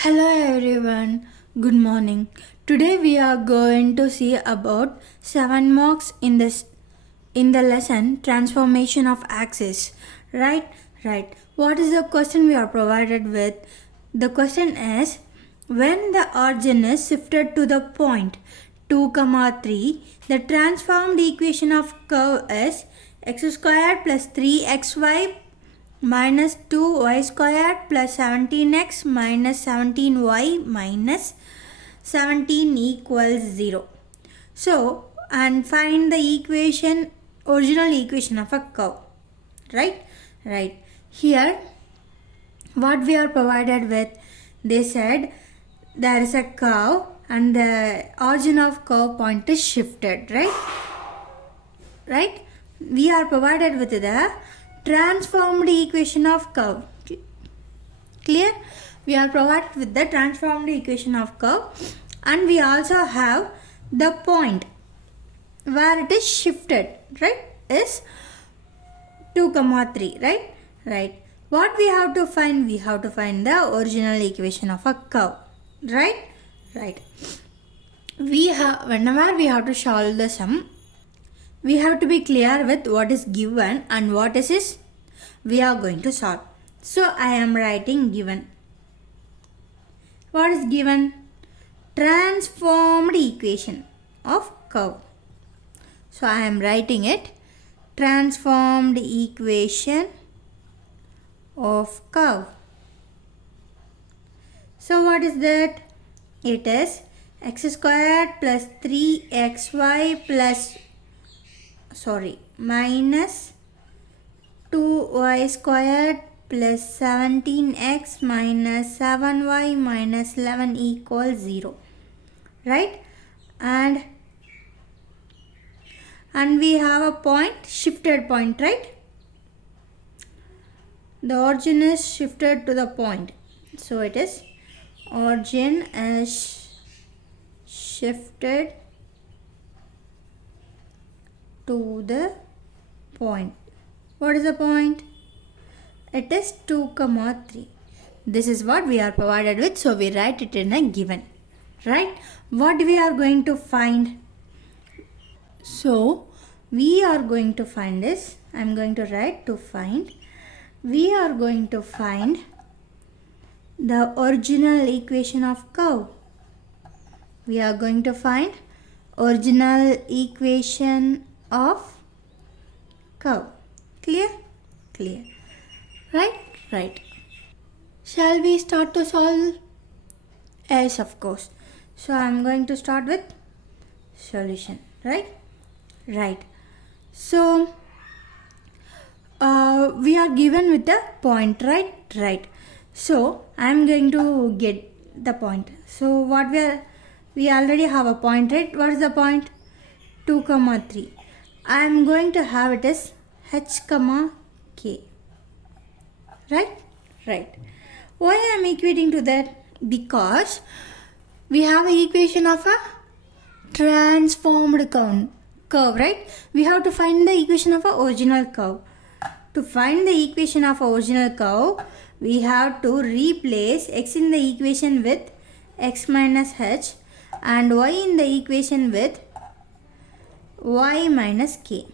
Hello everyone, good morning. Today we are going to see about 7 marks in the lesson transformation of axis. Right? Right. What is the question we are provided with? The question is when the origin is shifted to the point 2, 3, the transformed equation of curve is x squared plus 3xy minus 2y squared plus 17x minus 17y minus 17 equals 0. So, and find the original equation of a curve. Right? Right. Here, what we are provided with, they said there is a curve and the origin of curve point is shifted. Right? We are provided with the transformed equation of curve. Clear? We are provided with the transformed equation of curve and we also have the point where it is shifted, right, is 2, 3, right? Right. What we have to find? We have to find the original equation of a curve, right? Right. Whenever we have to solve the sum, we have to be clear with what is given and what is we are going to solve. So I am writing given. What is given? Transformed equation of curve. So I am writing it. Transformed equation of curve. So what is that? It is x squared plus 3xy minus 2y squared plus 17x minus 7y minus 11 equals 0. Right? And we have a point, shifted point, right? The origin is shifted to the point. So it is origin is shifted to the point. What is the point? It is 2, 3. This is what we are provided with. So we write it in a given. Right? What we are going to find? So we are going to find this. I am going to write to find. We are going to find the original equation of curve. We are going to find original equation of curve. Clear? Clear. Right? Right. Shall we start to solve? Yes, of course. So I am going to start with solution. Right? Right. So we are given with the point, right? Right. So I am going to get the point. So what we already have a point, right? What is the point? 2, 3. I am going to have it as h, k. Right? Right. Why I am equating to that? Because we have an equation of a transformed curve, right? We have to find the equation of a original curve. To find the equation of original curve, we have to replace x in the equation with x minus h and y in the equation with y minus k.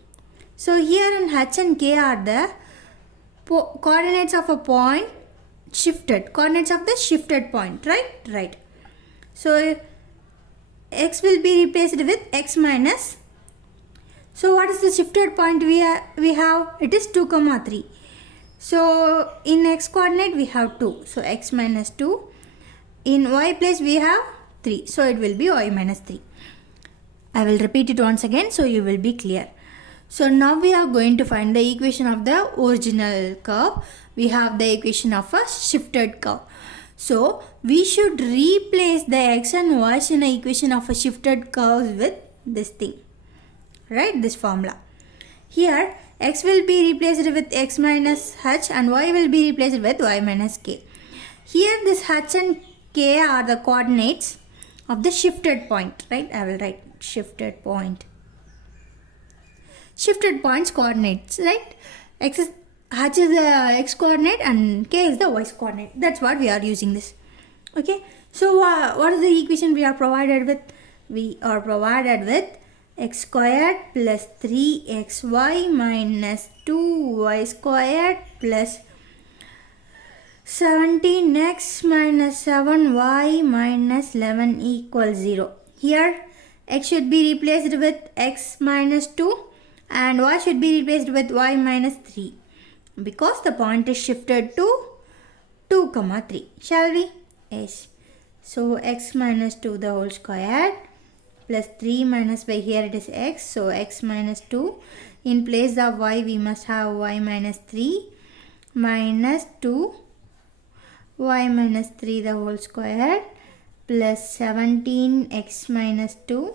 So here in h and k are the coordinates of a point shifted, coordinates of the shifted point, right? Right. So x will be replaced with x minus. So what is the shifted point we have? It is 2, 3. So in x coordinate we have 2. So x minus 2. In y place we have 3. So it will be y minus 3. I will repeat it once again so you will be clear. So now we are going to find the equation of the original curve. We have the equation of a shifted curve. So we should replace the x and y in the equation of a shifted curve with this thing. Right? This formula. Here x will be replaced with x minus h and y will be replaced with y minus k. Here this h and k are the coordinates of the shifted point. Right? I will write shifted point. Shifted points coordinates. Right? H is the x coordinate and k is the y coordinate. That's what we are using this. Okay, so what is the equation we are provided with? We are provided with x squared plus 3xy minus 2y squared plus 17x minus 7y minus 11 equals 0. Here x should be replaced with x minus 2 and y should be replaced with y minus 3 because the point is shifted to 2, 3. Shall we? Yes. So x minus 2 the whole square plus 3 minus by here it is x. So x minus 2. In place of y we must have y minus 3 minus 2 y minus 3 the whole square plus 17x minus 2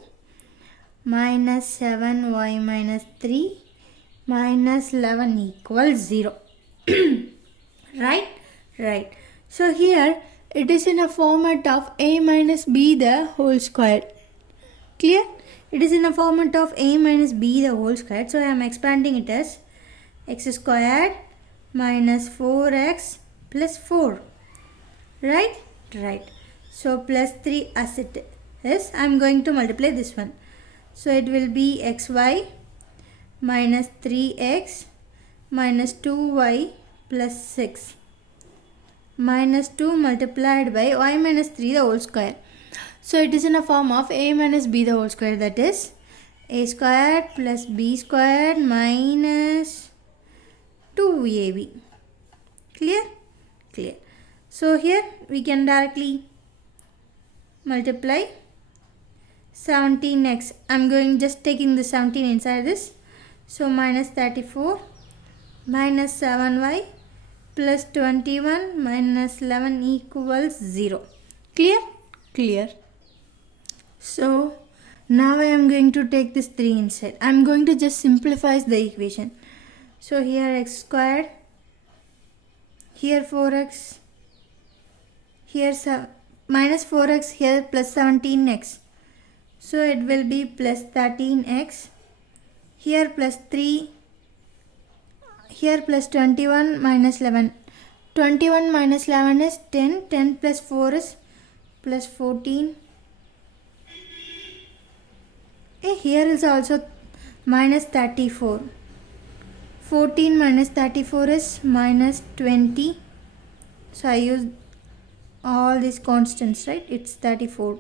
minus 7y minus 3 minus 11 equals 0. Right? Right. So here it is in a format of a minus b the whole square. Clear? It is in a format of a minus b the whole square. So I am expanding it as x squared minus 4x plus 4. Right? Right. So plus 3 as it is. I am going to multiply this one. So it will be xy minus 3x minus 2y plus 6 minus 2 multiplied by y minus 3 the whole square. So it is in a form of a minus b the whole square, that is a squared plus b squared minus 2ab. Clear? Clear. So here we can directly multiply 17x. I'm going just taking the 17 inside this. So minus 34 minus 7y plus 21 minus 11 equals 0. Clear? Clear. So now I am going to take this 3 inside. I am going to just simplify the equation. So here x squared, here 4x, here minus 4x, here plus 17x. So it will be plus 13x, here plus 3, here plus 21 minus 11. 21 minus 11 is 10. 10 plus 4 is plus 14. Here is also minus 34. 14 minus 34 is minus 20. So I use all these constants, right? It's 34.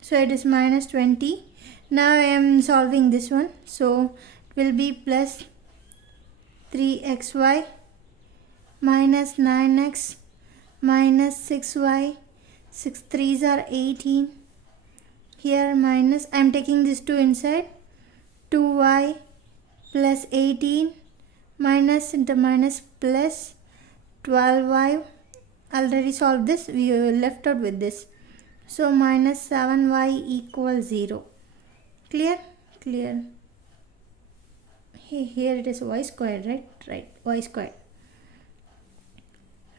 So it is minus 20. Now I am solving this one. So it will be plus 3xy minus 9x minus 6y. 6 3s are 18. Here minus, I am taking this 2 inside. 2y plus 18 minus into minus plus 12y. Already solved this. We left out with this. So minus 7y equals 0. Clear? Clear. Here it is y squared, right? Right. Y squared.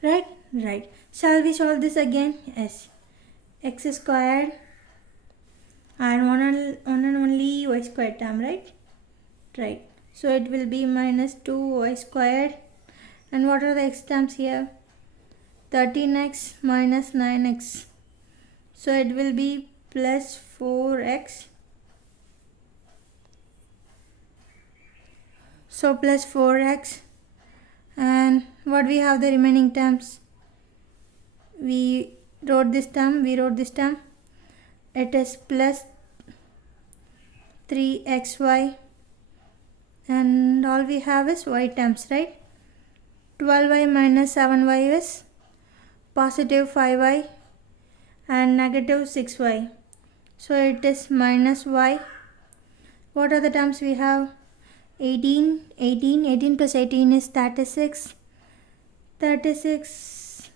Right? Right. Shall we solve this again? Yes. X squared and one and only y squared term, right? Right. So it will be minus 2y squared. And what are the x terms here? 13x minus 9x. So it will be plus 4x. So plus 4x. And what we have the remaining terms? We wrote this term. It is plus 3xy. And all we have is y terms, right? 12y minus 7y is positive 5y and negative 6y. So it is minus y. What are the terms we have? 18 plus 18 is 36. 36.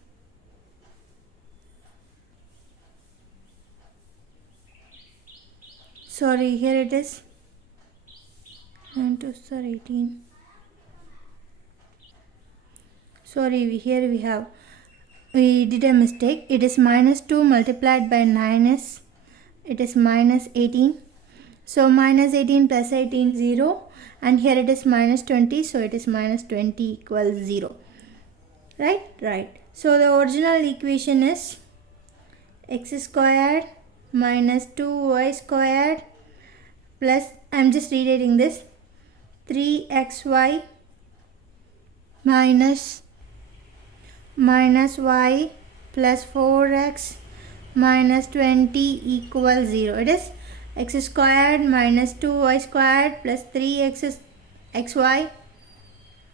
Sorry, here it is. 9 2 are 18. Sorry, here we did a mistake. It is minus 2 multiplied by 9 is, it is minus 18. So minus 18 plus 18 0. And here it is minus 20. So it is minus 20 equals 0. Right? Right. So the original equation is x squared minus 2y squared plus, I'm just rewriting this, 3xy minus y plus 4x minus 20 equals 0. It is x squared minus 2y squared plus 3xy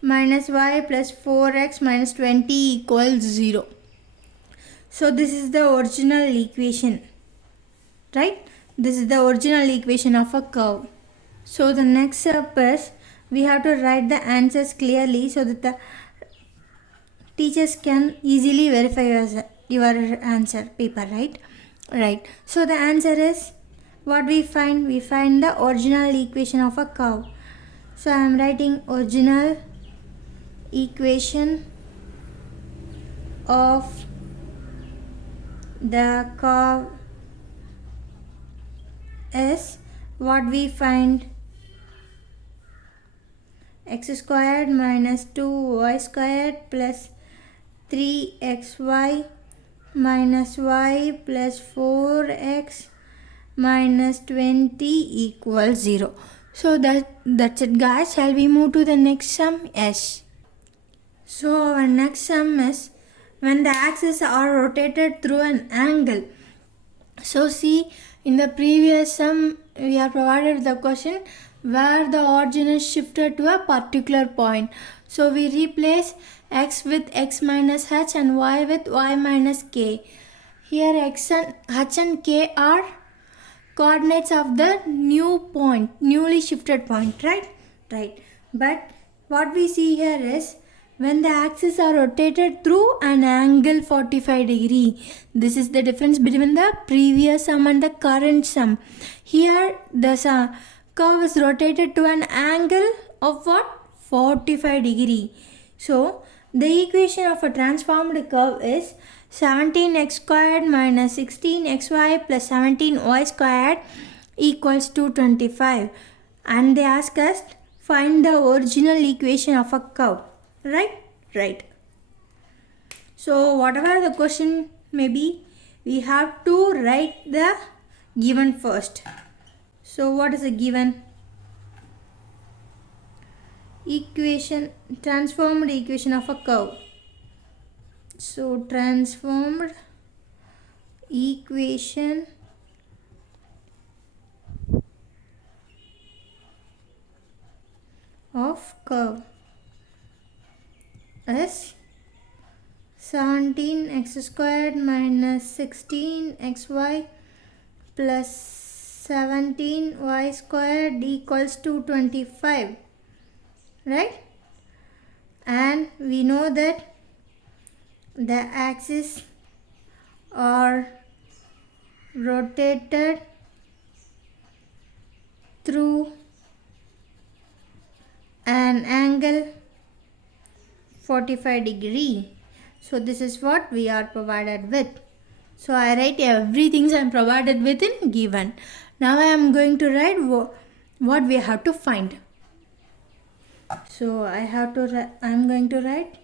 minus y plus 4x minus 20 equals 0. So this is the original equation, right? This is the original equation of a curve. So the next step is we have to write the answers clearly so that the teachers can easily verify your answer paper, right? Right. So the answer is what we find? We find the original equation of a curve. So I am writing original equation of the curve is what we find, x squared minus 2y squared plus 3xy minus y plus 4x minus 20 equals 0. So that's it, guys. Shall we move to the next sum? Yes. So our next sum is when the axes are rotated through an angle. So see, in the previous sum we are provided the question where the origin is shifted to a particular point. So we replace x with x minus h and y with y minus k. Here h and k are coordinates of the newly shifted point, right? Right. But what we see here is when the axes are rotated through an angle 45 degree. This is the difference between the previous sum and the current sum. Here the curve is rotated to an angle of what? 45 degree. So the equation of a transformed curve is 17x squared minus 16xy plus 17y squared equals 225. And they ask us find the original equation of a curve. Right? Right. So whatever the question may be, we have to write the given first. So what is the given? Equation, transformed equation of a curve. So transformed equation of curve is 17x squared minus 16xy plus 17y squared equals 225, right? And we know that the axes are rotated through an angle 45 degree. So this is what we are provided with. So I write everything I am provided with in given. Now I am going to write what we have to find. So I am going to write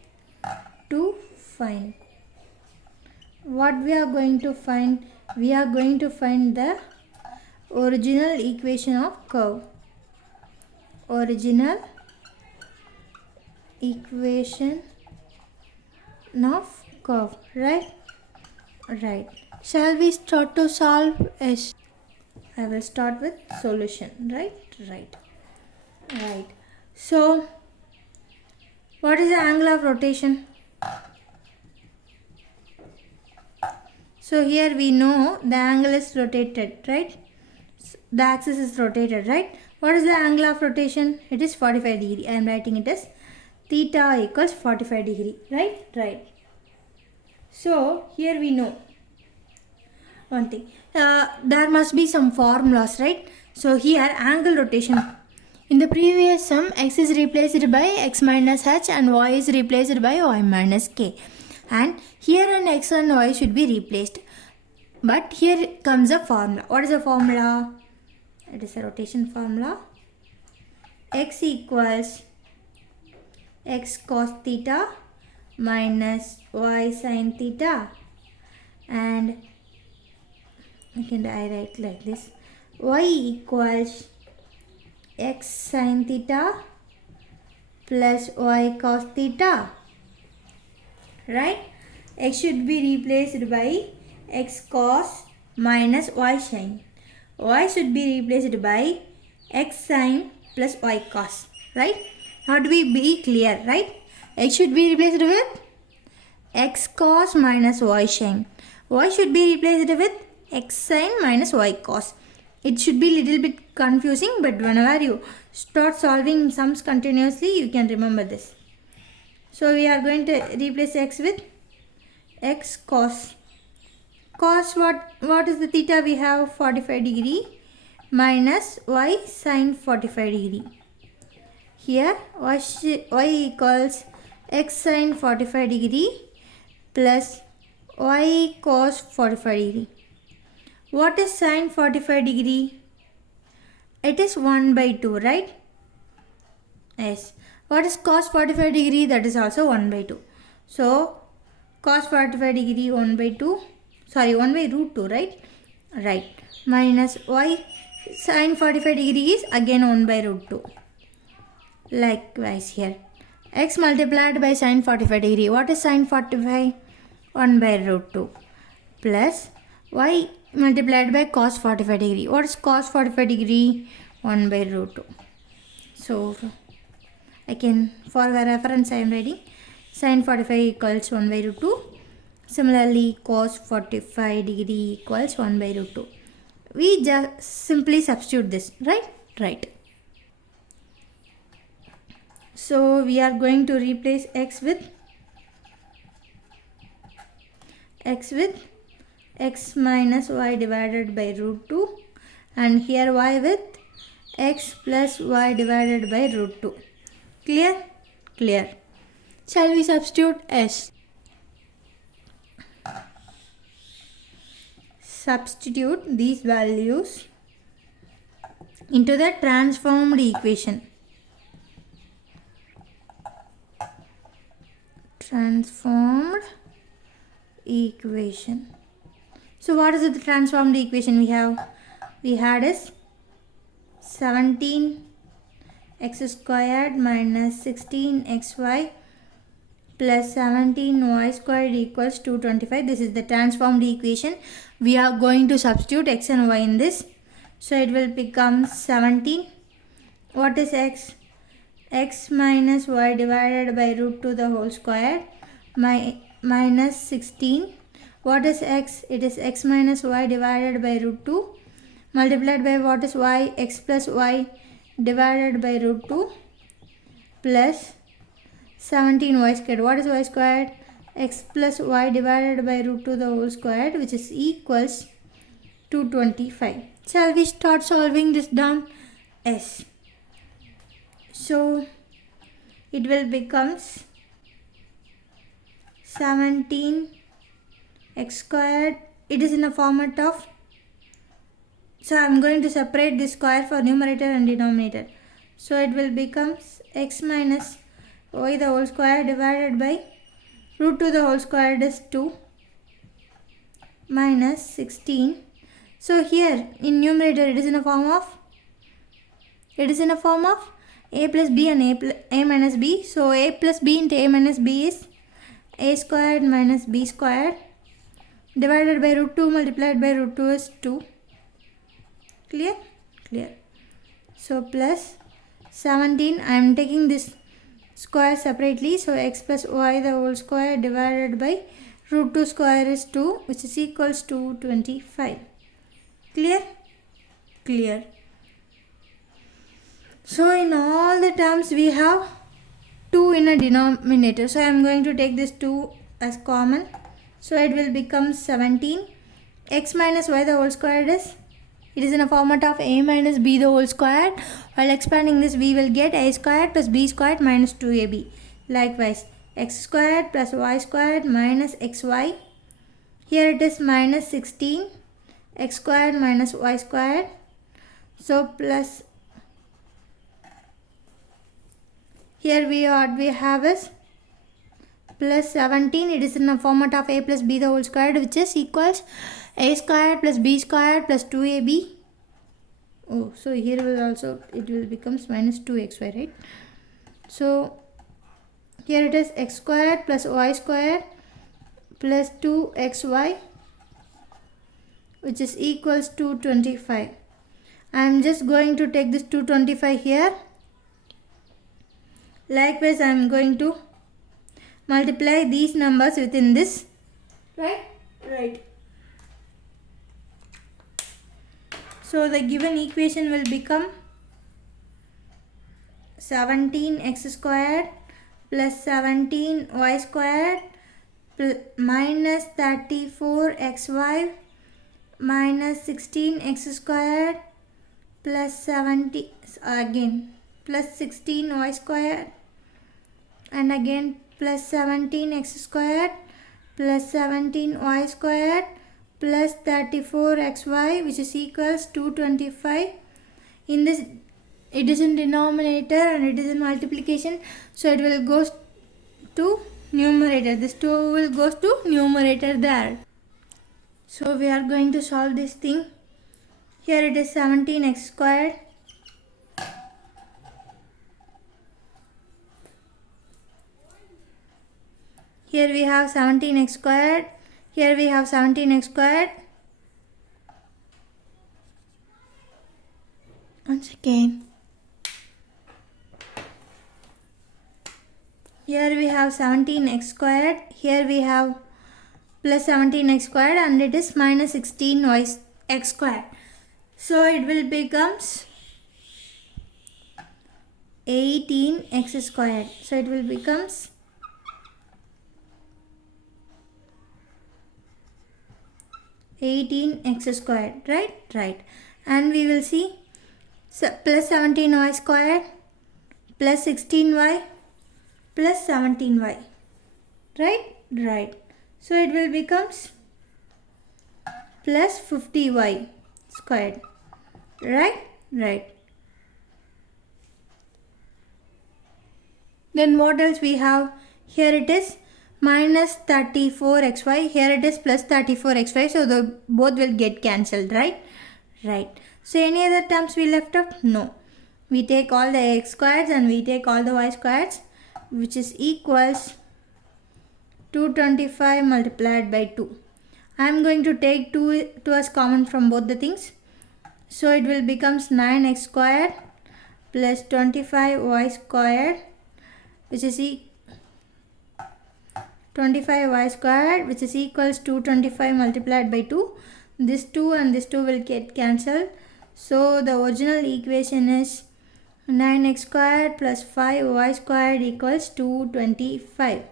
to find. What we are going to find? We are going to find the original equation of curve. Original equation of curve, right? Right. Shall we start to solve? Yes. I will start with solution, right? Right. Right. So what is the angle of rotation? So here we know the angle is rotated, right? The axis is rotated, right? What is the angle of rotation? It is 45 degree. I am writing it as theta equals 45 degree, right? Right. So here we know one thing. There must be some formulas, right? So here angle rotation. In the previous sum, x is replaced by x minus h and y is replaced by y minus k. And here an x and y should be replaced. But here comes a formula. What is the formula? It is a rotation formula. X equals x cos theta minus y sin theta, and I write like this, y equals x sin theta plus y cos theta, right? X should be replaced by x cos minus y sin. Y should be replaced by x sin plus y cos, right? How do we be clear, right? X should be replaced with x cos minus y sin. Y should be replaced with x sin minus y cos. It should be little bit confusing, but whenever you start solving sums continuously, you can remember this. So we are going to replace x with x cos. Cos, what is the theta we have? 45 degree minus y sin 45 degree. Here y equals x sin 45 degree plus y cos 45 degree. What is sin 45 degree? It is 1 by 2, right? Yes. What is cos 45 degree? That is also 1 by 2. So cos 45 degree 1 by 2. Sorry, 1 by root 2, right? Right. Minus y sin 45 degree is again 1 by root 2. Likewise here. X multiplied by sin 45 degree. What is sin 45? 1 by root 2. Plus y multiplied by cos 45 degree. What is cos 45 degree? 1 by root 2. So for reference I am writing sin 45 equals 1 by root 2. Similarly, cos 45 degree equals 1 by root 2. We just simply substitute this, right? Right. So we are going to replace x with x minus y divided by root 2, and here y with x plus y divided by root 2. Clear? Clear. Shall we substitute s? Substitute these values into the transformed equation. Transformed equation. So what is the transformed equation we have? We had is 17 x squared minus 16xy plus 17y squared equals 225. This is the transformed equation. We are going to substitute x and y in this. So it will become 17. What is x? X minus y divided by root 2 the whole square minus 16. What is x? It is x minus y divided by root 2 multiplied by what is y? X plus y divided by root 2 plus 17y squared. What is y squared? X plus y divided by root 2 the whole squared, which is equals 225. Shall we start solving this down? Yes. So it will becomes 17 x squared. It is in a format of, so I am going to separate this square for numerator and denominator. So it will become x minus y the whole square divided by root 2 the whole square is 2 minus 16. So here in numerator it is in a form of a plus b and a minus b. So a plus b into a minus b is a squared minus b squared divided by root 2 multiplied by root 2 is 2. Clear? Clear. So plus 17, I am taking this square separately. So x plus y the whole square divided by root 2 square is 2, which is equals to 25. Clear? Clear. So in all the terms we have 2 in a denominator. So I am going to take this 2 as common. So it will become 17. X minus y the whole square is, it is in a format of a minus b the whole square. While expanding this, we will get a squared plus b squared minus 2ab. Likewise, x squared plus y squared minus xy. Here it is minus 16 x squared minus y squared. So plus, here what we have is plus 17, it is in the format of a plus b the whole squared, which is equals a squared plus b squared plus 2ab. Oh, so here will also it will becomes minus 2xy, right? So here it is x squared plus y squared plus 2xy, which is equals to 25. I am just going to take this 225 here. Likewise, I am going to multiply these numbers within this, right? Right. So the given equation will become 17x squared plus 17y squared minus 34xy minus 16x squared plus 70 again plus 16y squared and again plus 17x squared plus 17y squared plus 34xy, which is equals 225. In this, it is in denominator and it is in multiplication, so it will go to numerator. This 2 will go to numerator there. So we are going to solve this thing. Here it is 17x squared here we have 17x squared, here we have 17x squared. Once again, here we have 17x squared, here we have plus 17x squared and it is minus 16x squared. So it will becomes 18x squared. So it will becomes 18x squared, right? Right. And we will see plus 17y squared plus 16y plus 17y, right? Right. So it will becomes plus 50y squared, right? Right. Then what else we have? Here it is minus 34xy, here it is plus 34xy, so both will get cancelled, right? Right. So any other terms we left out? No. We take all the x squares and we take all the y squares, which is equals 225 multiplied by 2. I am going to take 2 as common from both the things. So it will becomes 9x squared plus 25y squared, which is 25y squared, which is equals to 225 multiplied by 2. This 2 and this 2 will get cancelled. So the original equation is 9x squared plus 5y squared equals 225.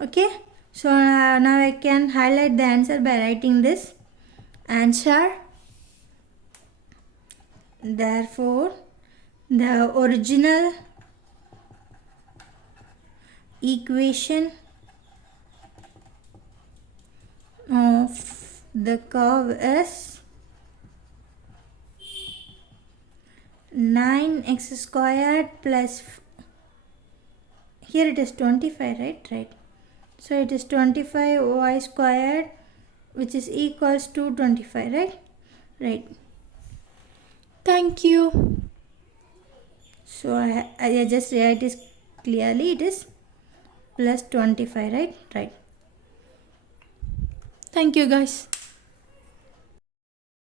Okay. So now I can highlight the answer by writing this answer. Therefore, the original equation of the curve is 9x squared plus, here it is 25, right? Right. So it is 25y squared, which is equals to 25, right? Right. Thank you. So I just write this clearly, it is plus 25, right? Right. Thank you guys.